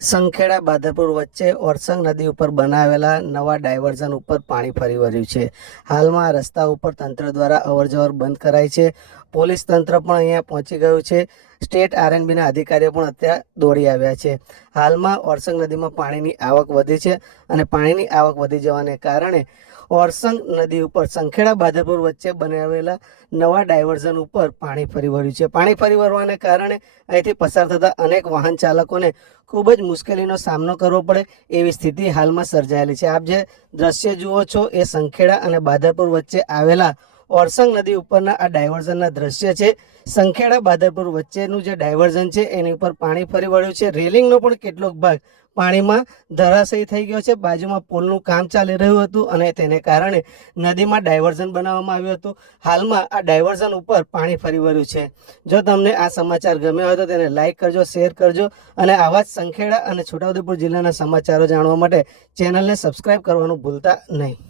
સંખેડા બાદરપુર વચ્ચે ઓરસંગ નદી ઉપર બનાવેલા નવા ડાયવર્ઝન ઉપર પાણી ફરી વળ્યું છે. હાલમાં રસ્તા ઉપર તંત્ર દ્વારા અવરજવર બંધ કરાઈ છે. પોલીસ તંત્ર પણ અહીંયા પહોંચી ગયું છે. સ્ટેટ આરએનબીના અધિકારીઓ પણ અત્યારે દોડી આવ્યા છે. હાલમાં ઓરસંગ નદીમાં પાણીની આવક વધી છે અને પાણીની આવક વધી જવાને કારણે ઓરસંગ નદી ઉપર સંખેડા બાદરપુર વચ્ચે બનાવેલા નવા ડાયવર્ઝન ઉપર પાણી ફરી વળ્યું છે. પાણી ફરી વળવાને કારણે અહીંથી પસાર થતા અનેક વાહન ચાલકોને ખૂબ જ મુશ્કેલીનો સામનો કરવો પડે એવી સ્થિતિ હાલમાં સર્જાયેલી છે. આપ જે દ્રશ્ય જુઓ છો એ સંખેડા અને બાદરપુર વચ્ચે આવેલા ઓરસંગ નદી ઉપરના આ ડાયવર્ઝનના દ્રશ્ય છે. સંખેડા બાદરપુર વચ્ચેનું જે ડાયવર્ઝન છે એની ઉપર પાણી ફરી વળ્યું છે. રેલિંગનો પણ કેટલોક ભાગ પાણીમાં ધરાશયી થઈ ગયો છે. બાજુમાં પુલનું કામ ચાલી રહ્યું હતું અને તેને કારણે નદીમાં ડાયવર્ઝન બનાવવામાં આવ્યું હતું. હાલમાં આ ડાયવર્ઝન ઉપર પાણી ફરી વળ્યું છે. જો તમને આ સમાચાર ગમ્યા હોય તો તેને લાઇક કરજો, શેર કરજો અને આવા જ સંખેડા અને છોટાઉદેપુર જિલ્લાના સમાચારો જાણવા માટે ચેનલને સબસ્ક્રાઈબ કરવાનું ભૂલતા નહીં.